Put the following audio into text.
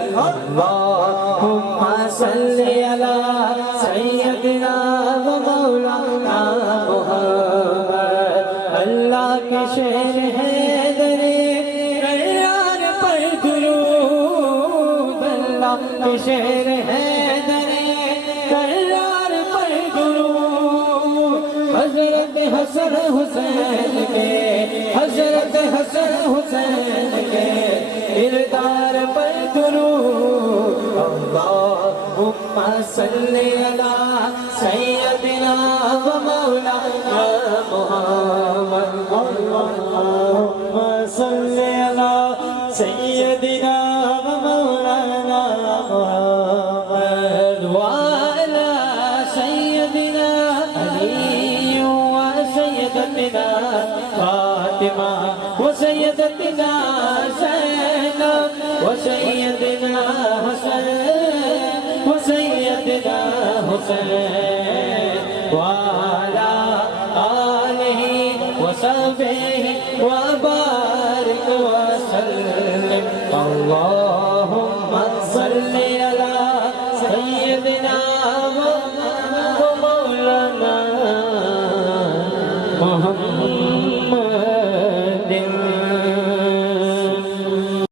اللهم صل على سيدنا و مولانا محمد اللہ کے شہر حیدر کرار پر درود اللہ کے شہر حیدر کرار پر درود حضرت حسن حسین کے حضرت حسن حسین کے کردار پر درود اللہم صل علی سیدنا و مولانا محمد اللہم صل علی سیدنا و مولانا محمد وعلی سیدنا علی و سیدتنا فاطمہ و سیدتنا زینب و سیدنا حسن و سیدنا حسین وعلی آلہ و صحبہ وبارک وسلم اللہم صل علی سیدنا و مولانا محمد